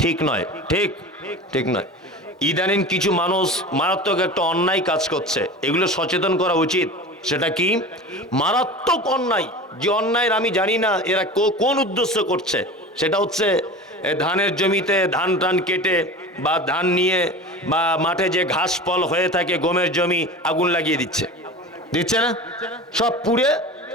ঠিক নয়, ঠিক ঠিক নয়। ইদানিং কিছু মানুষ মারাত্মক একটা অন্যায় কাজ করছে। এগুলো সচেতন করা উচিত। সেটা কি? মারাত্মক অন্যায়। যে অন্যায়ের আমি জানি না, এরা কোন উদ্দেশ্য করছে? সেটা হচ্ছে ধানের জমিতে ধান টান কেটে বা ধান নিয়ে বা মাঠে যে ঘাস ফল হয়ে থাকে, গমের জমি আগুন লাগিয়ে দিচ্ছে। দিচ্ছে না? সব পুড়ে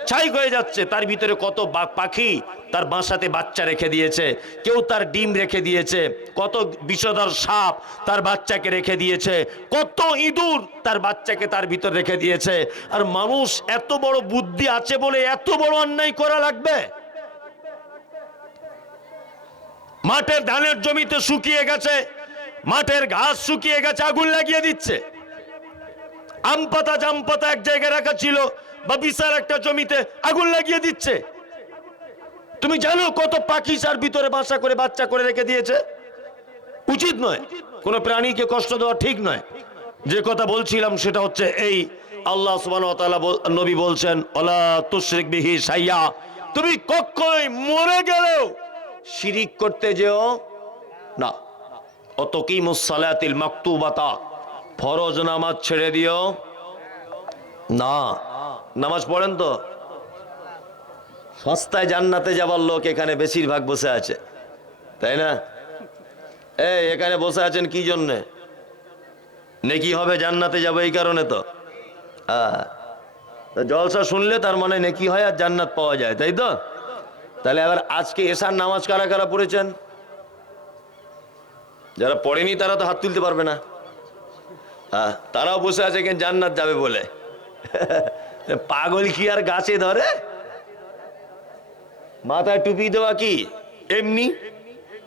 ছাই হয়ে যাচ্ছে। তার ভিতরে কত পাখি তার বাসাতে বাচ্চা রেখে দিয়েছে। কেউ তার ডিম রেখে দিয়েছে। কত বিষধর সাপ তার বাচ্চাকে রেখে দিয়েছে। কত ইঁদুর তার বাচ্চাকে তার ভিতর রেখে দিয়েছে। আর মানুষ এত বড় বুদ্ধি আছে বলে এত বড় অন্যায় করা লাগবে? মাঠের ধানের জমিতে শুকিয়ে গেছে। মাঠের ঘাস শুকিয়ে গেছে, আগুন লাগিয়ে দিচ্ছে। আম পাতা জাম পাতা এক জায়গায় রাখা ছিল। বা বিশাল একটা জমিতে আগুন লাগিয়ে দিচ্ছে। তুমি জানো কত পাখি তার ভিতরে বাসা করে বাচ্চা করে রেখে দিয়েছে? উচিত নয়। কোনো প্রাণীকে কষ্ট দেওয়া ঠিক নয়। যে কথা বলছিলাম সেটা হচ্ছে এই আল্লাহ নবী বলছেন বিহি সাইয়া তুমি কখনোই মরে গেলেও শিরিক করতে যেও না। অতকিমুস সালাতিল মাকতুবাতা। ফরজ নামাজ ছেড়ে দিও না। নামাজ পড়েন তো? সস্তায় জান্নাতে যাবার লোক এখানে বেশিরভাগ বসে আছে। তাই না? এই, এখানে বসে আছেন কি জন্যে? নেকি হবে জান্নাতে যাব এই কারণে তো। হ্যাঁ। তো জলসা শুনলে তার মানে নেকি হয় আর জান্নাত পাওয়া যায়, তাই তো? তাহলে আবার আজকে এসার নামাজ কারা কারা পড়েছেন? যারা পড়েনি তারা তো হাত তুলতে পারবে না। হ্যাঁ তারাও বসে আছে জান্নাত যাবে বলে। পাগল কি আর গাছে ধরে? মাথায় টুপি দেওয়া কি? এমনি?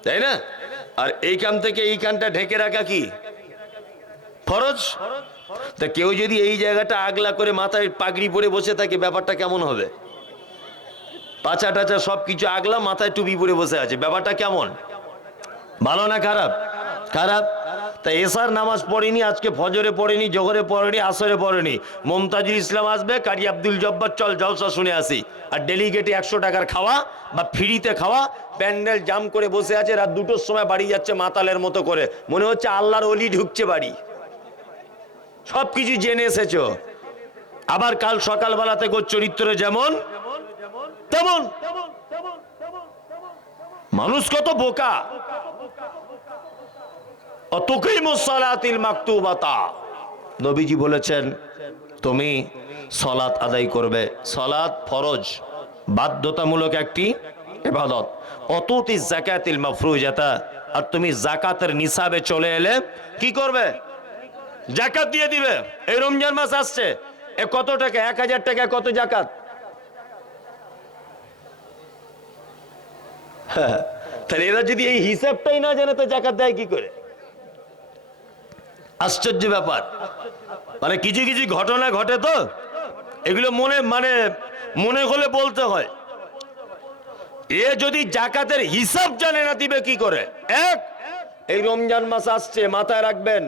তাই না? আর এইখান থেকে এইখানটা ঢেকে রাখা কি? ফরজ? তা কেউ যদি এই জায়গাটা আগলা করে মাথায় পাগড়ি পরে বসে থাকে, ব্যাপারটা কেমন হবে? পাচা টাচা সব কিছু আগলা, মাথায় টুপি পরে বসে আছে, ব্যাপারটা কেমন? ভালো না খারাপ? খারাপ? তা এসার নামাজ পড়েনি, আজকে ফজরে পড়েনি, জোহরে পড়েনি, আসরে পড়েনি। মমতাজুল ইসলাম আসবে, কারি আব্দুল জব্বার, চল জলসা শুনে আসি। আর ডেলিগেটে একশো টাকার খাওয়া বা ফ্রিতে খাওয়া, প্যান্ডেল জাম করে বসে আছে, রাত দুটোর সময় বাড়ি যাচ্ছে মাতালের মতো করে। মনে হচ্ছে আল্লাহর অলি ঢুকছে বাড়ি। সব কিছু জেনে এসেছ। আবার কাল সকালবেলা থেকে ওর চরিত্র যেমন, তেমন। মানুষ কত বোকা। অতকেই মুসালাতিল মাকতুবাতা। নবীজি বলেছেন, তুমি সলাত আদায় করবে। সলাত ফরজ, বাধ্যতামূলক একটি ইবাদত। অতুতি জাকাতিল মাফরুজাতা। আর তুমি জাকাতের নিসাবে চলে এলে কি করবে? জাকাত দিয়ে দিবে। এই রমজান মাস আসছে। এ কত টাকা? এক হাজার টাকা কত জাকাত তাহলে এরা যদি এই হিসাবটাই না জানে, তো জাকাত দেয় কি করে? আশ্চর্য ব্যাপার। মানে কিছু কিছু ঘটনা ঘটে তো, এগুলো মনে মানে মনে হলে বলতে হয়। এ যদি জাকাতের হিসাব জানে না দিবে কি করে? এক, এই রমজান মাস আসছে, মাথায় রাখবেন,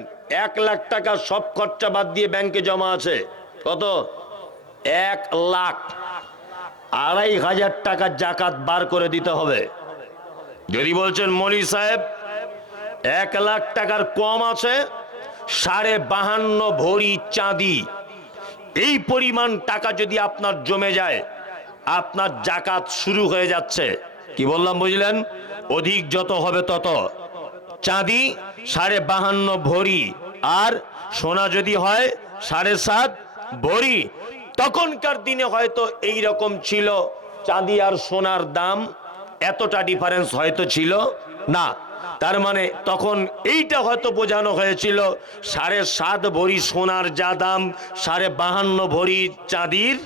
এক লাখ টাকা সব খরচা বাদ দিয়ে ব্যাংকে জমা আছে। কত? এক লাখ। আড়াই হাজার টাকা জাকাত বার করে দিতে হবে। যদি বলছেন মলি সাহেব, এক লাখ টাকার কম আছে সাড়ে বাহান্ন ভরি চাঁদি। এই পরিমাণ টাকা যদি আপনার জমে যায়, আপনার জাকাত শুরু হয়ে যাচ্ছে। কি বললাম, বুঝলেন? অধিক যত হবে তত। চাঁদি সাড়ে বাহান্ন ভরি, আর সোনা যদি হয় সাড়ে সাত ভরি, তখনকার দিনে হয়তো এই রকম ছিল। চাঁদি আর সোনার দাম এতটা ডিফারেন্স হয়তো ছিল না। তার মানে তখন এইটা হয়তো বোঝানো হয়েছিল, সাড়ে সাত ভরি সোনার যা দাম, সাড়ে বাহান্ন ভরি চাঁদির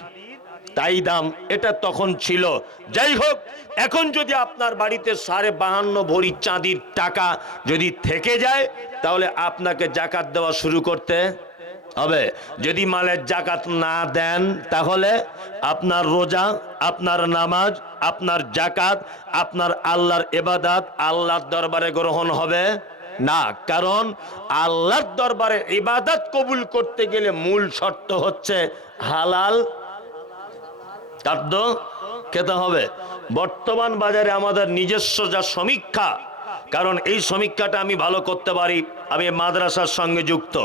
তাই দাম, এটা তখন ছিল। যাই হোক, এখন যদি আপনার বাড়িতে সাড়ে বাহান্ন ভরি চাঁদির টাকা যদি থেকে যায়, তাহলে আপনাকে জাকাত দেওয়া শুরু করতে হবে। যদি মালের জাকাত না দেন, তাহলে আপনার রোজা, আপনার নামাজ, আপনার জাকাত, আপনার আল্লাহর এবাদাত আল্লাহর দরবারে গ্রহণ হবে না। কারণ আল্লাহর দরবারে ইবাদত কবুল করতে গেলে মূল শর্ত হচ্ছে হালাল খাদ্য খেতে হবে। বর্তমান বাজারে আমাদের নিজস্ব যা সমীক্ষা, কারণ এই সমীক্ষাটা আমি ভালো করতে পারি, আমি মাদ্রাসার সঙ্গে যুক্ত।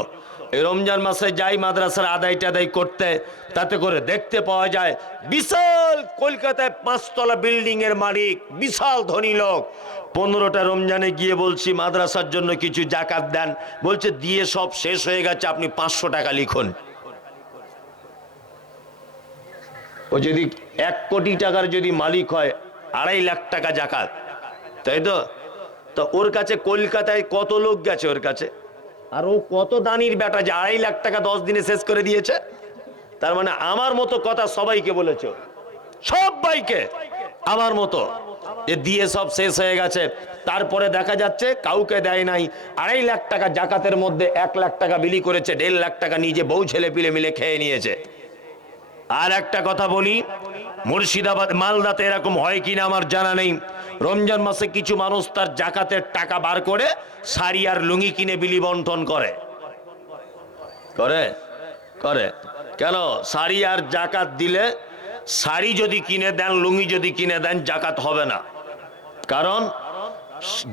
এই রমজান মাসে যাই মাদ্রাসার আদায় টাদাই করতে, তাতে করে দেখতে পাওয়া যায়, বিশাল কলকাতায় পাঁচতলা বিল্ডিং এর মালিক, বিশাল ধনী লোক। পনেরোটা রমজানে গিয়ে বলছি, মাদ্রাসার জন্য কিছু জাকাত দেন। বলছে, দিয়ে সব শেষ হয়ে গেছে, আপনি পাঁচশো টাকা লিখুন। ও যদি এক কোটি টাকার যদি মালিক হয়, আড়াই লাখ টাকা জাকাত। তাই তো? তো ওর কাছে কলকাতায় কত লোক গেছে ওর কাছে? আর ও কত দানির বেটা যে আড়াই লাখ টাকা দশ দিনে শেষ করে দিয়েছে? তার মানে আমার মতো কথা সবাইকে বলেছ। সবাইকে, আমার মতো। যে দিয়ে সব শেষ হয়ে গেছে। তারপরে দেখা যাচ্ছে কাউকে দেয় নাই। আড়াই লাখ টাকা জাকাতের মধ্যে এক লাখ টাকা বিলি করেছে, দেড় লাখ টাকা নিজে বউ ছেলে পিলে মিলে খেয়ে নিয়েছে। আর একটা কথা বলি, মুর্শিদাবাদ, মালদাতে এরকম হয় কিনা আমার জানা নেই। রমজান মাসে কিছু মানুষ তার জাকাতের টাকা বার করে শাড়ি আর লুঙ্গি কিনে বিলি বন্টন করে। করে? করে। কেন? শাড়ি আর জাকাত দিলে শাড়ি যদি কিনে দেন, লুঙ্গি যদি কিনে দেন, জাকাত হবে না। কারণ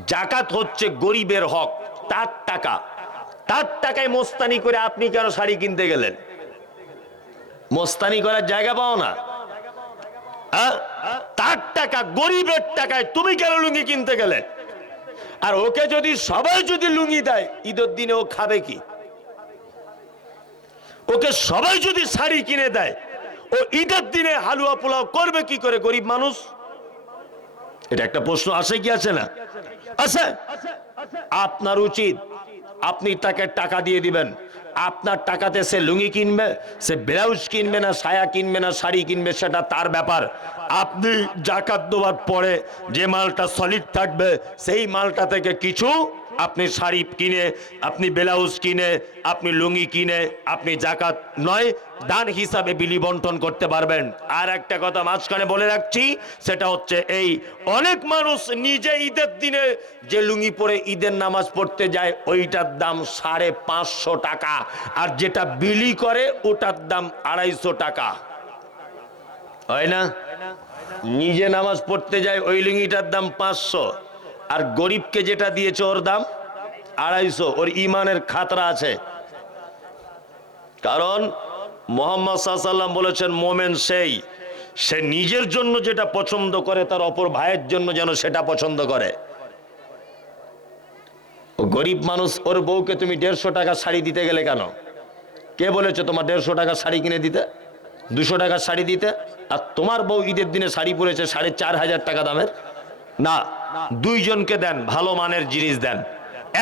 জাকাত হচ্ছে গরিবের হক, তার টাকা। তার টাকায় মোস্তানি করে আপনি কেন শাড়ি কিনতে গেলেন? মোস্তানি করার জায়গা পাও না। আ? টাকা, গরিবের টাকায় তুমি কেন লুঙ্গি কিনতে গেলে? আর ওকে যদি সবাই যদি লুঙ্গি দেয়, ঈদের দিনে ও খাবে কি? ওকে সবাই যদি শাড়ি কিনে দেয়, ও ঈদের দিনে হালুয়া পোলাও করবে কি করে গরিব মানুষ? এটা একটা প্রশ্ন আসে কি আছে না? আছে আপনার উচিত, আপনি তাকে টাকা দিয়ে দিবেন। আপনার টাকাতে সে লুঙ্গি কিনবে, সে ব্লাউজ কিনবে না, সায়া কিনবে না, শাড়ি কিনবে, সেটা তার ব্যাপার। আপনি জাকাত দেওয়ার পরে যে মালটা সলিড থাকবে, সেই মালটা থেকে কিছু আপনি শাড়ি কিনে, আপনি ব্লাউজ কিনে, আপনি লুঙ্গি কিনে, আপনি জাকাত নয়, দান হিসাবে বিলি বন্টন করতে পারবেন। আর একটা কথা মাঝখানে বলে রাখছি, সেটা হচ্ছে এই, অনেক মানুষ নিজে ঈদের দিনে যে লুঙ্গি পরে ঈদের নামাজ পড়তে যায়, ওইটার দাম সাড়ে পাঁচশো টাকা। আর যেটা বিলি করে, ওটার দাম আড়াইশো টাকা। হয় না? নিজে নামাজ পড়তে যায়, ওই লুঙ্গিটার দাম পাঁচশো। আর গরিবকে যেটা দিয়েছে ওর দাম আড়াইশো। ওর ইমানের খাতরা আছে। কারণ মোহাম্মদ সাল্লাম বলেছেন, মোমেন সেই, সে নিজের জন্য যেটা পছন্দ করে, তার অপর ভাইয়ের জন্য যেন সেটা পছন্দ করে। গরিব মানুষ, ওর বউকে তুমি দেড়শো টাকা শাড়ি দিতে গেলে কেন? কে বলেছে তোমার দেড়শো টাকা শাড়ি কিনে দিতে? দুশো টাকা শাড়ি দিতে? আর তোমার বউ ঈদের দিনে শাড়ি পরেছে সাড়ে চার হাজার টাকা দামের? না। দুইজনকে দেন, ভালো মানের জিনিস দেন।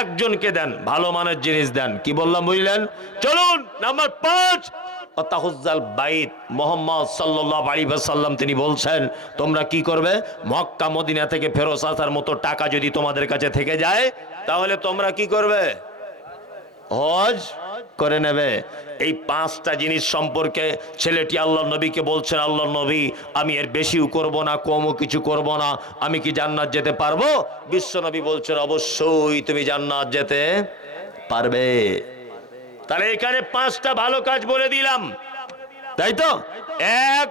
একজনকে দেন, ভালো মানের জিনিস দেন। কি বললাম, বুঝলেন? চলুন, নাম্বার পাঁচ। বাইত মোহাম্মদ সাল্লাহ আলী সাল্লাম তিনি বলছেন, তোমরা কি করবে? মক্কা, মদিনা থেকে ফেরত আসার মতো টাকা যদি তোমাদের কাছে থেকে যায়, তাহলে তোমরা কি করবে? হজ করে নেবে। এই পাঁচটা জিনিস সম্পর্কে ছেলেটি আল্লাহ নবীকে বলছেন, আল্লাহ নবী, আমি এর বেশিও করব না, কমও কিছু করব না, আমি কি জান্নাত যেতে পারব? বিশ্ব নবী বলছেন, অবশ্যই তুমি জান্নাত যেতে পারবে। তাহলে এখানে পাঁচটা ভালো কাজ বলে দিলাম। তাই তো? এক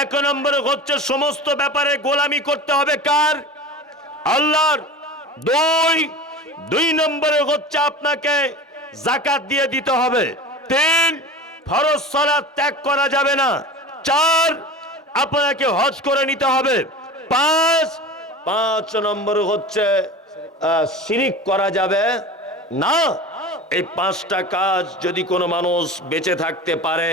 এক নম্বরে হচ্ছে সমস্ত ব্যাপারে গোলামি করতে হবে কার? আল্লাহর। দুই দুই নম্বরে হচ্ছে আপনাকে জাকাত দিয়ে দিতে হবে। তিন, ফরজ সালাত ত্যাগ করা যাবে না। চার, আপনাকে হজ করে নিতে হবে। পাঁচ পাঁচ নম্বর হচ্ছে শিরিক করা যাবে না। এই পাঁচটা কাজ যদি কোনো মানুষ বেঁচে থাকতে পারে,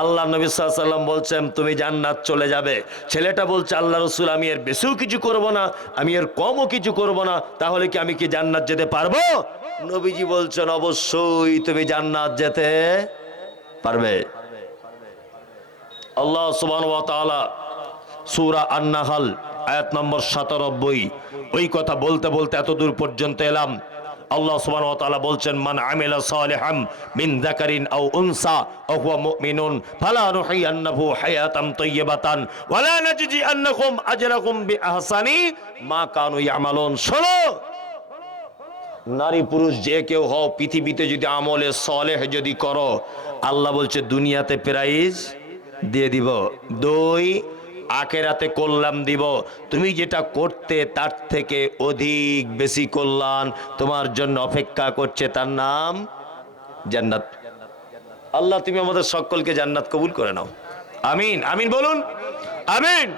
আল্লাহ নবী সাল্লাম বলছেন, তুমি জান্নাত চলে যাবে। ছেলেটা বলছে, আল্লাহ রসুল, আমি এর বেশিও কিছু করব না, আমি এর কমও কিছু করব না, তাহলে কি আমি কি জান্নাত যেতে পারব? নবীজি বলছেন, অবশ্যই তুমি জান্নাত যেতে পারবে। আল্লাহ সুবান সুরা আন্নাহাল, আয়াত নম্বর সাতানব্বই, ওই কথা বলতে বলতে এত দূর পর্যন্ত এলাম। আল্লাহ সুবহানাহু ওয়া তাআলা বলছেন, মান আমিলা সালিহাম মিন যাকারিন আও উনসা আও হুয়া মুমিনুন, ফালা তাইয়্যিবাতান ওয়ালা নাজজি আন্নাকুম আজরাকুম বিআহসানি মা কানু ইয়ামালুন। শোনো, নারী পুরুষ যে কেউ হও, পৃথিবীতে যদি আমলে সলেহ যদি করো, আল্লাহ বলছে, দুনিয়াতে প্রাইজ দিয়ে দিব। দুই আখেরাতে কল্যাণ দিব। তুমি যেটা করতে তার থেকে অধিক বেশি কল্যাণ তোমার জন্য অপেক্ষা করছে। তার নাম জান্নাত। আল্লাহ, তুমি আমাদের সকলকে জান্নাত কবুল করে নাও। আমিন। আমিন বলুন। আমিন।